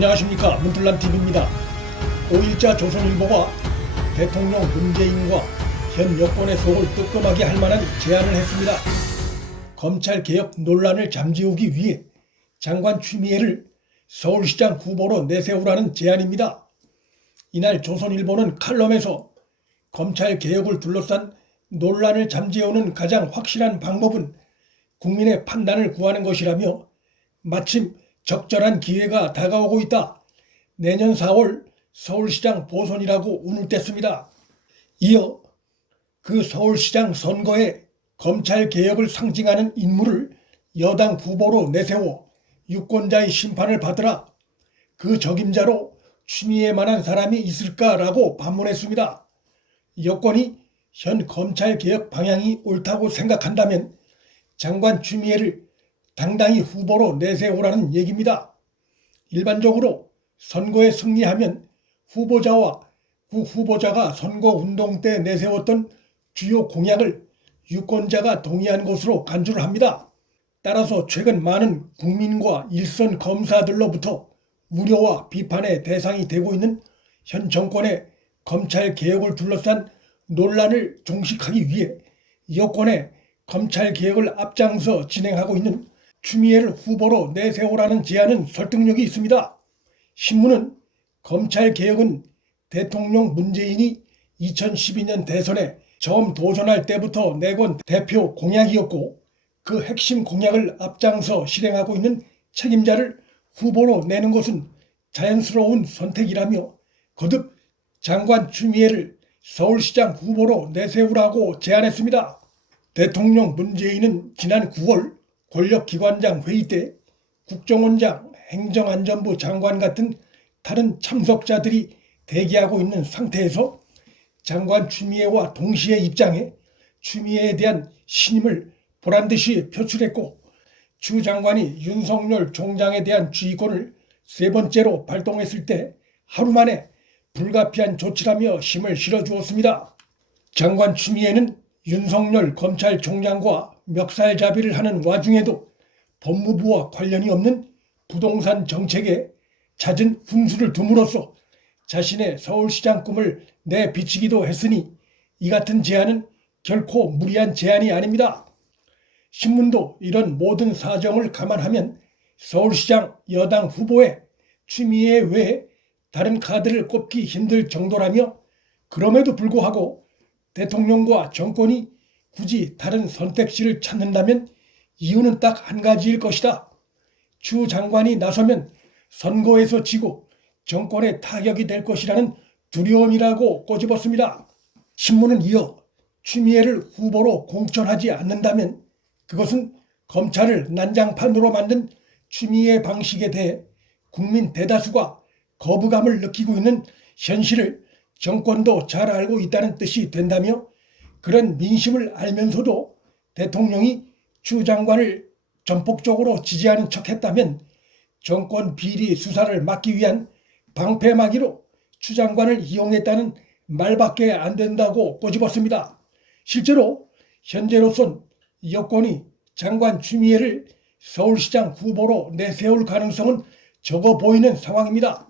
안녕하십니까, 문틀란TV입니다. 5일자 조선일보가 대통령 문재인과 현 여권의 속을 뜨끔하게 할 만한 제안을 했습니다. 검찰개혁 논란을 잠재우기 위해 장관 추미애를 서울시장 후보로 내세우라는 제안입니다. 이날 조선일보는 칼럼에서 검찰개혁을 둘러싼 논란을 잠재우는 가장 확실한 방법은 국민의 판단을 구하는 것이라며 마침 적절한 기회가 다가오고 있다. 내년 4월 서울시장 보선이라고 운을 뗐습니다. 이어 그 서울시장 선거에 검찰개혁을 상징하는 인물을 여당 후보로 내세워 유권자의 심판을 받으라. 그 적임자로 추미애만한 사람이 있을까라고 반문했습니다. 여권이 현 검찰개혁 방향이 옳다고 생각한다면 장관 추미애를 당당히 후보로 내세우라는 얘기입니다. 일반적으로 선거에 승리하면 후보자와 후보자가 선거운동 때 내세웠던 주요 공약을 유권자가 동의한 것으로 간주를 합니다. 따라서 최근 많은 국민과 일선 검사들로부터 우려와 비판의 대상이 되고 있는 현 정권의 검찰개혁을 둘러싼 논란을 종식하기 위해 여권의 검찰개혁을 앞장서 진행하고 있는 추미애를 후보로 내세우라는 제안은 설득력이 있습니다. 신문은 검찰개혁은 대통령 문재인이 2012년 대선에 처음 도전할 때부터 내건 대표 공약이었고 그 핵심 공약을 앞장서 실행하고 있는 책임자를 후보로 내는 것은 자연스러운 선택이라며 거듭 장관 추미애를 서울시장 후보로 내세우라고 제안했습니다. 대통령 문재인은 지난 9월 권력기관장 회의 때 국정원장, 행정안전부 장관 같은 다른 참석자들이 대기하고 있는 상태에서 장관 추미애와 동시에 입장해 추미애에 대한 신임을 보란듯이 표출했고 추 장관이 윤석열 총장에 대한 주의권을 세 번째로 발동했을 때 하루 만에 불가피한 조치라며 힘을 실어주었습니다. 장관 추미애는 윤석열 검찰총장과 멱살잡이를 하는 와중에도 법무부와 관련이 없는 부동산 정책에 잦은 훈수를 둠으로써 자신의 서울시장 꿈을 내비치기도 했으니 이 같은 제안은 결코 무리한 제안이 아닙니다. 신문도 이런 모든 사정을 감안하면 서울시장 여당 후보에 추미애 외에 다른 카드를 꼽기 힘들 정도라며 그럼에도 불구하고 대통령과 정권이 굳이 다른 선택지를 찾는다면 이유는 딱 한 가지일 것이다. 추 장관이 나서면 선거에서 지고 정권에 타격이 될 것이라는 두려움이라고 꼬집었습니다. 신문은 이어 추미애를 후보로 공천하지 않는다면 그것은 검찰을 난장판으로 만든 추미애 방식에 대해 국민 대다수가 거부감을 느끼고 있는 현실을 정권도 잘 알고 있다는 뜻이 된다며 그런 민심을 알면서도 대통령이 추 장관을 전폭적으로 지지하는 척했다면 정권 비리 수사를 막기 위한 방패막이로 추 장관을 이용했다는 말밖에 안 된다고 꼬집었습니다. 실제로 현재로선 여권이 장관 추미애를 서울시장 후보로 내세울 가능성은 적어 보이는 상황입니다.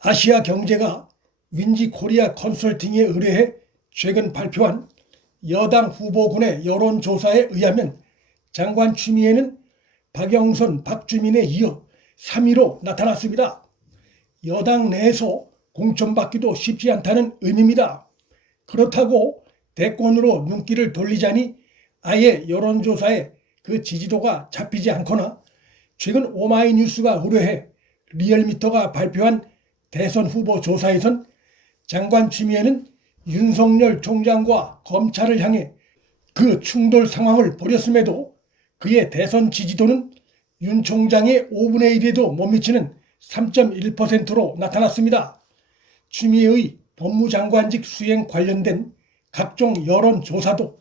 아시아경제가 윈지코리아 컨설팅에 의뢰해 최근 발표한 여당 후보군의 여론조사에 의하면 장관 추미애는 박영선, 박주민에 이어 3위로 나타났습니다. 여당 내에서 공천받기도 쉽지 않다는 의미입니다. 그렇다고 대권으로 눈길을 돌리자니 아예 여론조사에 그 지지도가 잡히지 않거나 최근 오마이뉴스가 의뢰해 리얼미터가 발표한 대선 후보 조사에선 장관 추미애는 윤석열 총장과 검찰을 향해 그 충돌 상황을 벌였음에도 그의 대선 지지도는 윤 총장의 5분의 1에도 못 미치는 3.1%로 나타났습니다. 추미애의 법무장관직 수행 관련된 각종 여론조사도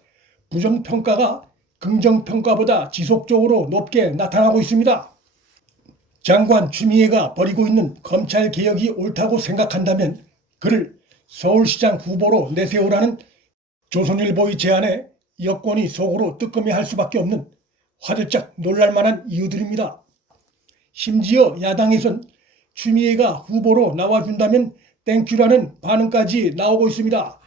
부정평가가 긍정평가보다 지속적으로 높게 나타나고 있습니다. 장관 추미애가 벌이고 있는 검찰개혁이 옳다고 생각한다면 그를 서울시장 후보로 내세우라는 조선일보의 제안에 여권이 속으로 뜨끔해할 수밖에 없는 화들짝 놀랄만한 이유들입니다. 심지어 야당에선 추미애가 후보로 나와준다면 땡큐라는 반응까지 나오고 있습니다.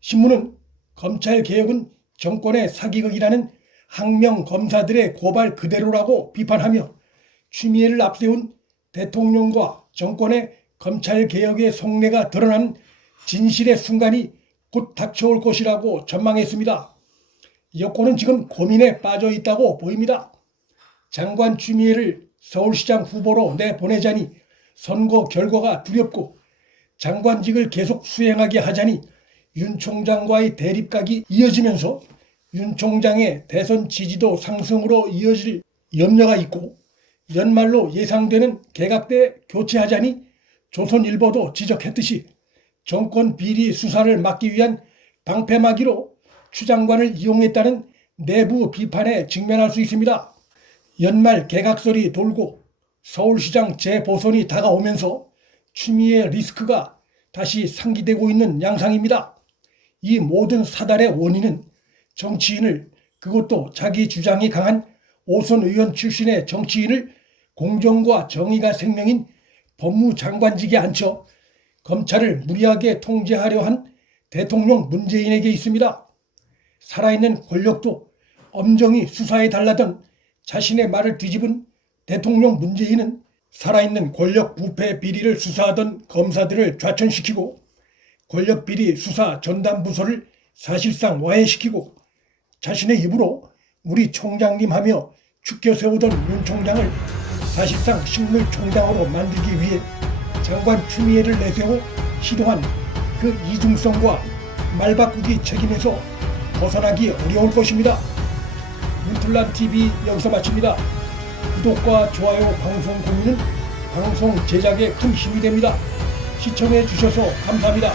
신문은 검찰개혁은 정권의 사기극이라는 항명 검사들의 고발 그대로라고 비판하며 추미애를 앞세운 대통령과 정권의 검찰개혁의 속내가 드러난 진실의 순간이 곧 닥쳐올 것이라고 전망했습니다. 여권은 지금 고민에 빠져 있다고 보입니다. 장관 추미애를 서울시장 후보로 내보내자니 선거 결과가 두렵고 장관직을 계속 수행하게 하자니 윤 총장과의 대립각이 이어지면서 윤 총장의 대선 지지도 상승으로 이어질 염려가 있고 연말로 예상되는 개각대 교체하자니 조선일보도 지적했듯이 정권 비리 수사를 막기 위한 방패막이로 추 장관을 이용했다는 내부 비판에 직면할 수 있습니다. 연말 개각설이 돌고 서울시장 재보선이 다가오면서 추미애 리스크가 다시 상기되고 있는 양상입니다. 이 모든 사달의 원인은 정치인을, 그것도 자기 주장이 강한 오선 의원 출신의 정치인을 공정과 정의가 생명인 법무장관직에 앉혀 검찰을 무리하게 통제하려 한 대통령 문재인에게 있습니다. 살아있는 권력도 엄정히 수사해달라던 자신의 말을 뒤집은 대통령 문재인은 살아있는 권력 부패 비리를 수사하던 검사들을 좌천시키고 권력 비리 수사 전담 부서를 사실상 와해시키고 자신의 입으로 우리 총장님 하며 축켜 세우던 윤 총장을 사실상 식물 총장으로 만들기 위해 장관 추미애를 내세워 시도한 그 이중성과 말바꾸기 책임에서 벗어나기 어려울 것입니다. 문틀란TV 여기서 마칩니다. 구독과 좋아요, 방송 공유는 방송 제작에 큰 힘이 됩니다. 시청해 주셔서 감사합니다.